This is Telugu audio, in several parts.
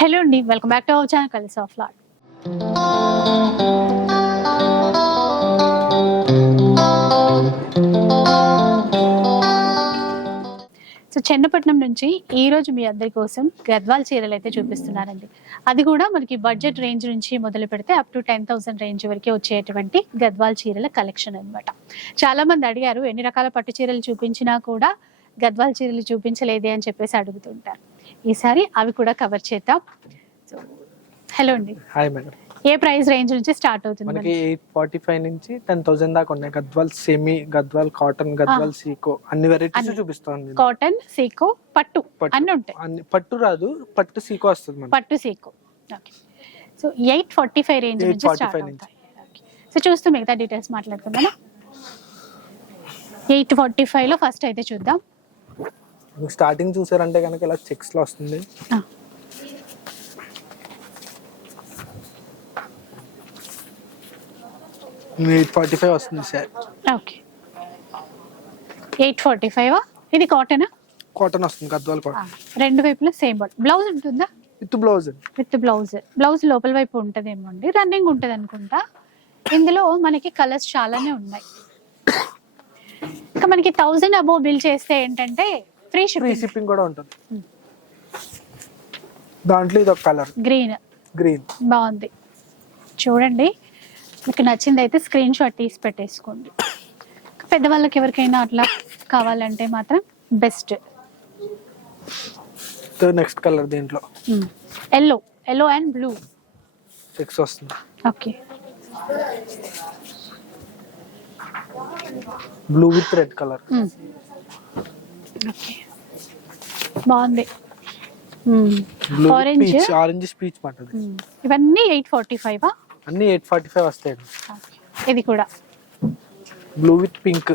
హలో అండి welcome back to our channel కలిసి ఆఫ్ లాట్ సో చెన్నపట్నం నుంచి ఈ రోజు మీ అందరి కోసం గద్వాల్ చీరలు అయితే చూపిస్తున్నారండి. అది కూడా మనకి బడ్జెట్ రేంజ్ నుంచి మొదలు పెడితే up to ten thousand range వరకు వచ్చేటువంటి గద్వాల్ చీరల కలెక్షన్ అన్నమాట. చాలా మంది అడిగారు ఎన్ని రకాల పట్టు చీరలు చూపించినా కూడా గద్వాల్ చీరలు చూపించలేదే అని చెప్పేసి అడుగుతుంటారు. ఈసారి అవి కూడా కవర్ చేద్దాం. సో హలో అండి. హాయ్ మేడం ఏ ప్రైస్ రేంజ్ నుంచి స్టార్ట్ అవుతుంది మనకి? ఎయిట్ ఫార్టీ ఫైవ్ నుంచి టెన్ థౌసండ్ దాకా ఉన్నాయి. Gadwal semi Gadwal cotton Gadwal sico అన్ని వెరైటీస్. చూపిస్తాను కాటన్ సీకో పట్టు. అన్ని ఉంటాయి. అన్ని. పట్టు రాదు పట్టు సీకో వస్తుంది మనకి పట్టు sico okay so eight forty five range నుంచి 845 స్టార్ట్. అవుతాయి. సో చూస్తూ మిగతా డీటెయిల్స్ మాట్లాడుకుందాం ఎయిట్ ఫార్టీ ఫైవ్లో ఫస్ట్ అయితే చూద్దాం. మీకు స్టార్టింగ్ చూసారంటే కనుక ఇలా చెక్స్లో వస్తుంది. ఎయిట్ ఫార్టీ ఫైవ్ వస్తుంది sir okay. Eight forty five ఇది కాటన్ కాటన్ వస్తుంది గద్వాల్ కాటన్ రెండు వైపులా సేమ్ బ్లౌజ్ ఉంటుందా? With blouse with blouse blouse లోపల వైపు ఉంటుందేమో అండి. రన్నింగ్ ఉంటుంది అనుకుంటా. ఇందులో మనకి కలర్స్ చాలానే ఉన్నాయి. ఇంకా మనకి థౌజండ్ అబోవ్ బిల్ చేస్తే ఏంటంటే ఫ్రీ ఫ్రీ షిప్పింగ్ షిప్పింగ్ కూడా ఉంటుంది. దాంట్లో ఇది ఒక కలర్. గ్రీన్ గ్రీన్ బాగుంది. చూడండి. మీకు నచ్చింది అయితే స్క్రీన్ షాట్ తీసి పెట్టేసుకోండి. పెద్దవాళ్ళకి ఎవరికైనా అట్లా కావాలంటే మాత్రం బెస్ట్ నెక్స్ట్ కలర్ దీంట్లో. Yellow yellow and blue checks వస్తుంది. Okay blue with red colour బాగుంది. ఆరెంజ్ ఆరెంజ్ పీచ్ పట్టదు ఇవన్నీ ఎయిట్ ఫార్టీ ఫైవ్ అన్ని ఎయిట్ ఫార్టీ ఫైవ్ వస్తాయి ఇది కూడా. Blue with pink.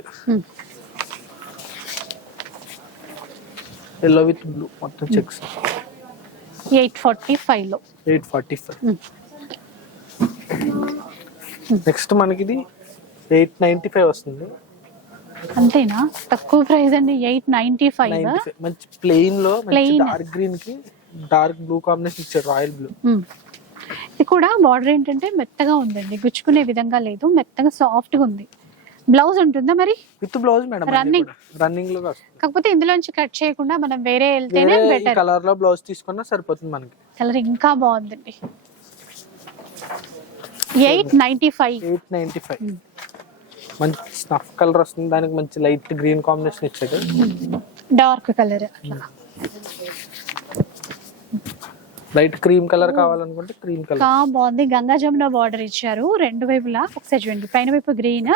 Yellow with blue మొత్తం చెక్స్ ఎయిట్ ఫార్టీ ఫైవ్లో ఎయిట్ ఫార్టీ ఫైవ్. నెక్స్ట్ మనకి ఇది ఎయిట్ నైన్టీ ఫైవ్ వస్తుంది. అంతేనా? తక్కువ ప్రైస్ అండి ఎయిట్ నైన్టీ ఫైవ్. మంచి ప్లెయిన్లో Plain. డార్క్ గ్రీన్కి డార్క్ బ్లూ కాంబినేషన్ ఇచ్చారు రాయల్ బ్లూ ఇది కూడా బార్డర్ ఏంటంటే మెత్తగా ఉందండి గుచ్చుకునే విధంగా లేదు మెత్తగా సాఫ్ట్గా ఉంది. బ్లౌజ్ ఉంటుందా మరి? With blouse madam Running. రన్నింగ్లో కాకపోతే ఇందులోంచి కట్ చేయకుండా మనం వేరే వెళ్తేనే బెటర్ కలర్లో బ్లౌజ్ తీసుకున్నా సరిపోతుంది మనకి. కలర్ ఇంకా బాగుందండి. Eight ninety five eight ninety five మంచి స్నఫ్ కలర్ వస్తుంది. దానికి మంచి లైట్ గ్రీన్ కాంబినేషన్ ఇచ్చాడు dark colour. Light cream colour కావాలనుకుంటే క్రీమ్ కలర్. బాగుంది. గంగా జమున బార్డర్ ఇచ్చారు. రెండు వైపులా ఒకసారి చూడండి. పైన వైపు గ్రీన్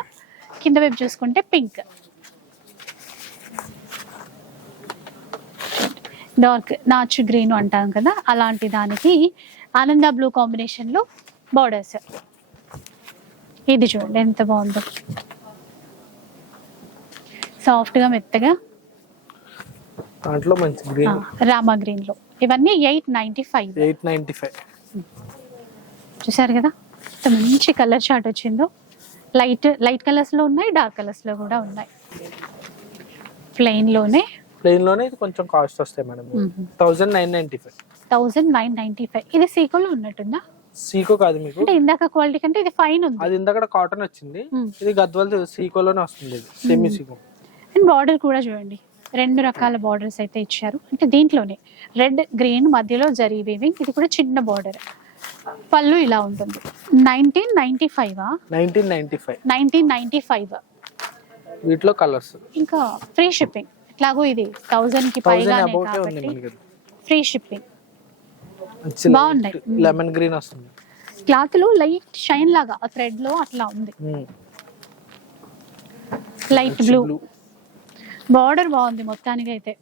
కింద వైపు చూసుకుంటే పింక్. డార్క్ నాచు గ్రీన్ అంటాం కదా అలాంటి దానికి ఆనంద బ్లూ కాంబినేషన్లో బార్డర్స్. ఇది చూడండి ఎంత బాగుందో. సాఫ్ట్గా మెత్తగా? దాంట్లో మంచి గ్రీన్ రామా గ్రీన్లో ఇవన్నీ eight ninety five. Eight ninety five. చూసారు కదా? మంచి కలర్ చార్ట్ వచ్చిందో. లైట్ లైట్ కలర్స్లో ఉన్నాయి డార్క్ కలర్స్లో కూడా ఉన్నాయి. ప్లెయిన్లోనే ప్లెయిన్లోనే ఇది కొంచెం కాస్ట్ వస్తాయి madam. Thousand nine ninety five. Thousand nine ninety five. ఇది సీకోలో ఉన్నట్టుందా? సీకో కాదు మీకు. అంటే ఇందాక క్వాలిటీ కంటే ఇది ఫైన్ ఉంది. అది ఇందాక కాటన్ వచ్చింది. ఇది గద్వాల్ సీకోలోనే వస్తుంది ఇది. సెమీ సీకో అండ్ బార్డర్ కూడా చూడండి. రెండు రకాల బార్డర్స్ అయితే ఇచ్చారు. అంటే దీంట్లోనే రెడ్ గ్రీన్ మధ్యలో జరీ వీవింగ్ ఇది కూడా చిన్న బార్డర్ పళ్ళు ఇలా ఉంటుంది. Nineteen ninety five nineteen ninety five nineteen ninety five వీటిలో కలర్స్ ఇంకా ఫ్రీ షిప్పింగ్ ఎట్లాగో ఇది థౌజండ్కి మనకి? ఫ్రీ షిప్పింగ్ బాగున్నాయి. లెమన్ గ్రీన్ వస్తుంది. క్లాత్లో లైట్ షైన్ లాగా ఆ థ్రెడ్లో అట్లా ఉంది. లైట్ బ్లూ బార్డర్ బాగుంది మొత్తానికి అయితే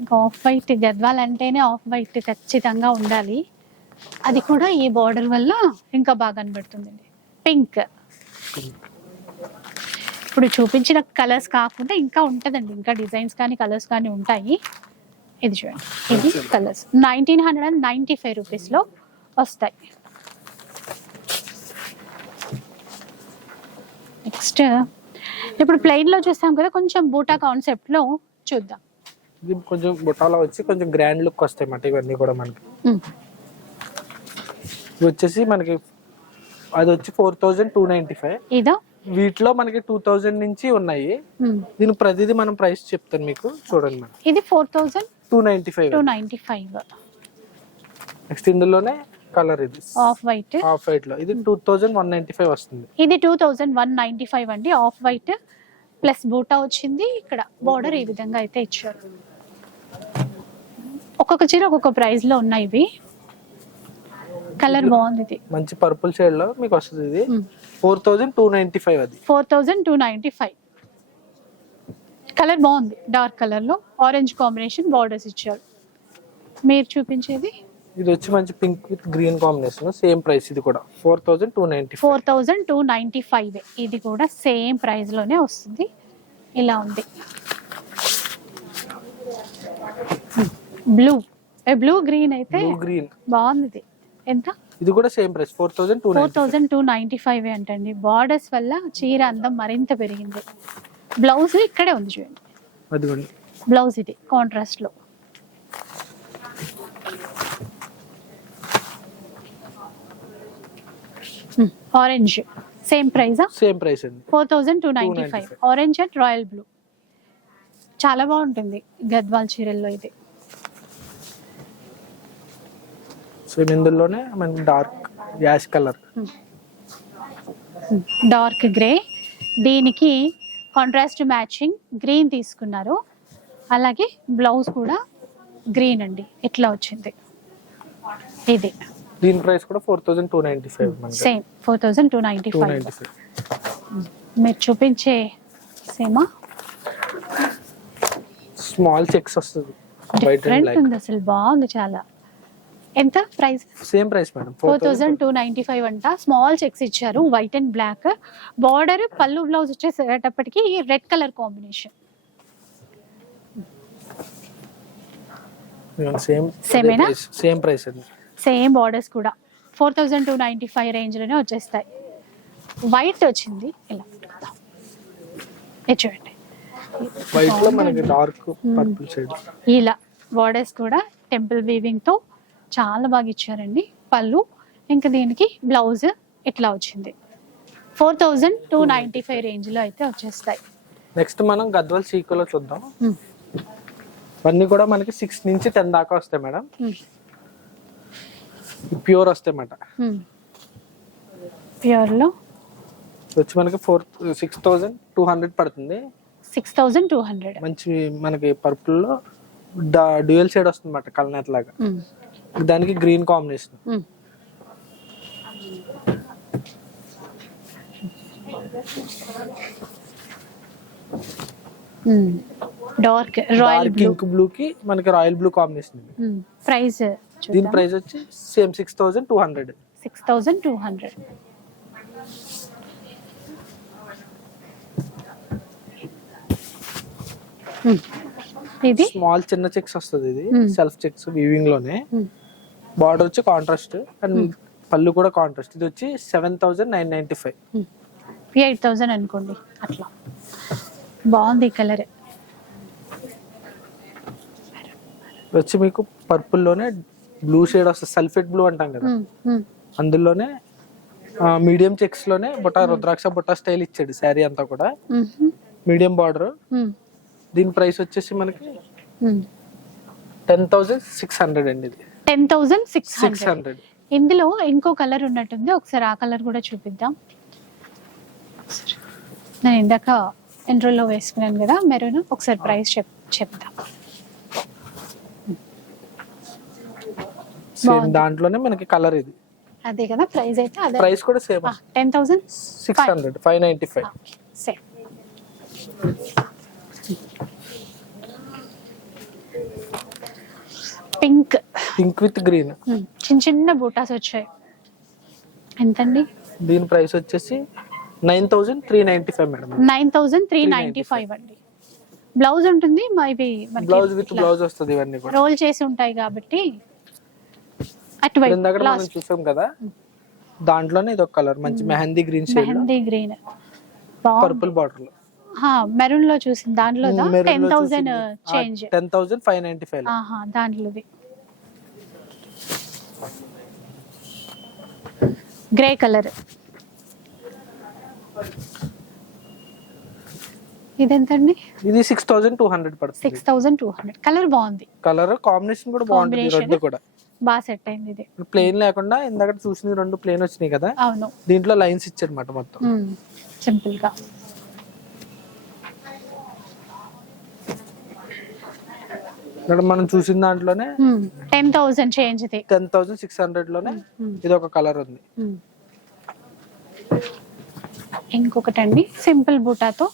ఇంకా ఆఫ్ వైట్ గద్వాల్ అంటేనే ఆఫ్ వైట్ ఖచ్చితంగా ఉండాలి. అది కూడా ఈ బార్డర్ వల్ల ఇంకా బాగా కనబడుతుందండి. పింక్ ఇప్పుడు చూపించిన కలర్స్ కాకుండా ఇంకా ఉంటుందండి. ఇంకా డిజైన్స్ కానీ కలర్స్ కానీ ఉంటాయి. ఇది చూడండి. ఇది colours nineteen hundred and ninety five రూపీస్లో వస్తాయి. నెక్స్ట్ ఇప్పుడు ప్లెయిన్లో చూసాం కదా కొంచెం బూటా కాన్సెప్ట్లో చూద్దాం. ఇది కొంచెం బుట్టాలో వచ్చి కొంచెం గ్రాండ్ లుక్ వస్తాయి అన్నమాట ఇవన్నీ కూడా మనకి. ఇది వచ్చేసి మనకి అది వచ్చి four thousand two ninety five ఇదా? వీటిలో మనకి టూ థౌజండ్ నుంచి ఉన్నాయి. దీని ప్రతిదీ మనం ప్రైస్ చెప్తాను మీకు చూడండి మేడం. ఇది four thousand two ninety five two ninety five next ఇందులోనే కలర్ ఇది. ఆఫ్ వైట్ ఆఫ్ వైట్లో. ఇది two thousand one ninety five వస్తుంది. ఇది two thousand one ninety five అండి. ఆఫ్ వైట్ ప్లస్ బూటా వచ్చింది. ఇక్కడ బార్డర్ ఈ విధంగా అయితే ఇచ్చారు. ఒక్కొక్క చీర ఒక్కొక్క ప్రైస్లో ఉన్నాయి ఇవి. కలర్ బాగుంది ఇది. మంచి పర్పుల్ షేడ్లో మీకు వస్తుంది ఇది. Four thousand two ninety five అది. Four thousand two ninety five colour బాగుంది. డార్క్ కలర్లో. ఆరెంజ్ కాంబినేషన్ బార్డర్స్ ఇచ్చారు. మీరు చూపించేది? ఇది వచ్చి మంచి pink with green combination same price ఇది కూడా. Four thousand two ninety four thousand two ninety five ఇది కూడా సేమ్ ప్రైస్లోనే వస్తుంది. ఇలా ఉంది. బ్లూ. బ్లూ గ్రీన్ అయితే గ్రీన్. బాగుంది. ఎంత? ఇది కూడా same price four thousand two four thousand two ninety five అంటండి. బార్డర్స్ వల్ల చీర అందం మరింత పెరిగింది. బ్లౌజ్ ఇక్కడే ఉంది చూడండి. అదిగోండి. బ్లౌజ్ ఇది కాంట్రాస్ట్లో ఆరెంజ్ సేమ్ ప్రైజా సేమ్ ప్రైస్ అండి. Four thousand two ninety five orange and royal blue చాలా బాగుంటుంది గద్వాల్ చీరల్లో ఇది. సేమ్ ఇందులోనే మనకి dark ash colour. Dark grey దీనికి కాంట్రాస్ట్ మ్యాచింగ్ గ్రీన్ తీసుకున్నారు. అలాగే బ్లౌజ్ కూడా గ్రీన్ అండి. ఇట్లా వచ్చింది. ఇది. దీని ప్రైస్ కూడా four thousand two ninety five same four thousand two ninety five. మీరు చూపించే సేమా? స్మాల్ చెక్స్ వస్తుంది. డిఫరెంట్ ఉంది అసలు బాగుంది చాలా. ఎంత price? Same price madam four thousand two ninety five అంట. స్మాల్ చెక్స్ ఇచ్చారు వైట్ అండ్ బ్లాక్ బార్డర్ పళ్ళు బ్లౌజ్ వచ్చేసేటప్పటికి red colour combination same? Same price అండి సేమ్ బార్డర్స్ కూడా. Four thousand two ninety five రేంజ్లోనే వచ్చేస్తాయి. వైట్ వచ్చింది. ఇలా. ఇది చూడండి. ఇలా బార్డర్స్ కూడా టెంపుల్ వీవింగ్తో చాలా బాగా ఇచ్చారండి. పళ్ళు. ఇంకా దీనికి బ్లౌజ్ ఇట్లా వచ్చింది. Four thousand two ninety five రేంజ్లో అయితే వచ్చేస్తాయి. నెక్స్ట్ మనం గద్వాల్ సీకోలో చూద్దాం. ఇవన్నీ కూడా మనకి సిక్స్ నుంచి టెన్ దాకా వస్తాయి మేడం. ప్యూర్ వస్తాయి అన్నమాట ప్యూర్లో? వచ్చి మనకి four six thousand two hundred పడుతుంది. Six thousand two hundred. మంచి మనకి పర్పుల్లో డ్యూయల్ షేడ్ వస్తుంది అన్నమాట కల్నేట్ లాగా. దానికి green combination. Dark royal pink blue. కి మనకి రాయల్ బ్లూ కాంబినేషన్. ప్రైస్ దీని ప్రైస్ వచ్చి same six thousand two hundred six thousand two hundred ఇది? స్మాల్ చిన్న చెక్స్ వస్తుంది ఇది. Hmm. సెల్ఫ్ చెక్స్ వీవింగ్లోనే. Hmm. బార్డర్ వచ్చి కాంట్రాస్ట్ అండ్ పళ్ళు కూడా కాంట్రాస్ట్ ఇది వచ్చి seven thousand nine ninety five eight thousand అనుకోండి. అట్లా. బాగుంది కలర్. వచ్చి మీకు పర్పుల్లోనే బ్లూ షేడ్ వస్తుంది సల్ఫేట్ బ్లూ అంటాం కదా. అందులోనే మీడియం చెక్స్లోనే బుట్ట రుద్రాక్ష బుట్ట స్టైల్ ఇచ్చాడు శారీ అంతా కూడా. మీడియం బార్డర్ దీని ప్రైస్ వచ్చేసి మనకి టెన్ థౌసండ్ సిక్స్ హండ్రెడ్ అండి ఇది. Ten thousand six six hundred ఇందులో ఇంకో కలర్ ఉన్నట్టుంది. ఒకసారి ఆ కలర్ కూడా చూపిద్దాం. నేను ఇందాక ఎంట్రోల్లో వేసుకున్నాను కదా మెరూన్. ఒకసారి ప్రైస్ చెప్ చెప్తాం సేమ్. దాంట్లోనే మనకి కలర్ ఇది. అదే కదా ప్రైస్ అయితే అదే. ప్రైస్ కూడా same ten thousand six hundred five ninety five same pink pink with green చిన్న చిన్న బూటాస్ వచ్చాయి. ఎంతండి? దీని ప్రైస్ వచ్చేసి nine thousand three ninety five madam nine thousand three ninety five అండి. బ్లౌజ్ ఉంటుంది మా ఇవి బ్లౌజ్ విత్ బ్లౌజ్ వస్తుంది ఇవన్నీ కూడా. రోల్ చేసి ఉంటాయి కాబట్టి అటువైపు ఇందాక మనం చూసాం కదా? దాంట్లోనే ఇది ఒక కలర్ మంచి mehndi green shade mehndi green purple బార్డర్లో. మెరూన్లో చూసిన దాంట్లో ten thousand change ten thousand five ninety five దాంట్లోది. Grey colour ఇదెంతండి? ఇది సిక్స్ థౌసండ్ టూ హండ్రెడ్ పడుతుంది. Six thousand two hundred colour బాగుంది. కలర్ కాంబినేషన్ కూడా బాగుంటుంది కూడా. బాగా సెట్ అయింది ఇది. ప్లేన్ లేకుండా ఇందాక చూసిన రెండు ప్లేన్ వచ్చినాయి కదా? అవును. దీంట్లో లైన్స్ ఇచ్చారన్నమాట మొత్తం. సింపుల్గా. ఇక్కడ మనం చూసిన దాంట్లోనే టెన్ థౌసండ్ చేంజ్ ఇది. టెన్ థౌసండ్ సిక్స్ హండ్రెడ్లోనే. ఇది ఒక కలర్ ఉంది. Hmm. ఇంకొకటండి. సింపుల్ బూటాతో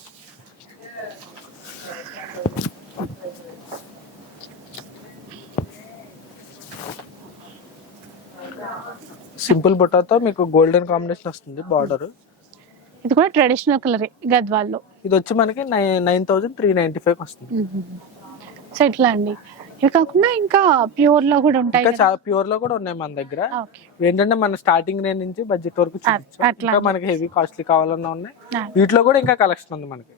సింపుల్ బుట్టాతో మీకు గోల్డెన్ కాంబినేషన్ వస్తుంది బార్డర్. ఇది కూడా ట్రెడిషనల్ కలర్ గద్వాల్లో. ఇది వచ్చి మనకి nine thousand three ninety five వస్తుంది. సో ఇట్లా అండి. ఇవి కాకుండా ఇంకా ప్యూర్లో కూడా ఉంటాయి ఇంకా చాలా ప్యూర్లో కూడా ఉన్నాయి మన దగ్గర. ఓకే. ఏంటంటే మన స్టార్టింగ్ రేంజ్ నుంచి బడ్జెట్ వరకు. ఇంకా మనకి హెవీ కాస్ట్లీ కావాలన్నా ఉన్నాయి. వీటిలో కూడా ఇంకా కలెక్షన్ ఉంది మనకి.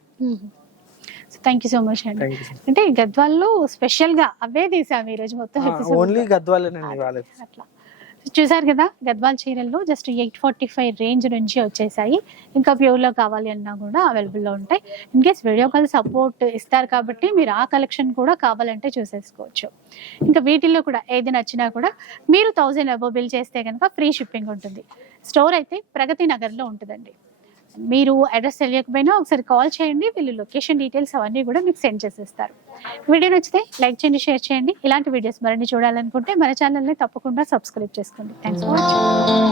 థ్యాంక్ యూ సో మచ్ అండి. అంటే గద్వాల్లో స్పెషల్గా అవే తీసాము ఈ రోజు మొత్తం ఓన్లీ గద్వాలేనండి అట్లా. చూసారు కదా Gadwal చీరల్లో just eight forty five range నుంచి వచ్చేసాయి. ఇంకా ప్యూర్లో కావాలి అన్నా కూడా అవైలబుల్లో ఉంటాయి. In case video call support ఇస్తారు కాబట్టి మీరు ఆ కలెక్షన్ కూడా కావాలంటే చూసేసుకోవచ్చు. ఇంకా వీటిల్లో కూడా ఏది నచ్చినా కూడా మీరు థౌజండ్ అబో బిల్ చేస్తే కనుక ఫ్రీ షిప్పింగ్ ఉంటుంది. స్టోర్ అయితే ప్రగతి నగర్లో ఉంటుందండి. మీరు అడ్రస్ తెలియకపోయినా ఒకసారి కాల్ చేయండి. వీళ్ళు లొకేషన్ డీటెయిల్స్ అవన్నీ కూడా మీకు సెండ్ చేసేస్తారు. వీడియో నచ్చితే లైక్ చేయండి షేర్ చేయండి. ఇలాంటి వీడియోస్ మరిన్ని చూడాలనుకుంటే మన ఛానల్ని తప్పకుండా సబ్స్క్రైబ్ చేసుకోండి. Thanks for watching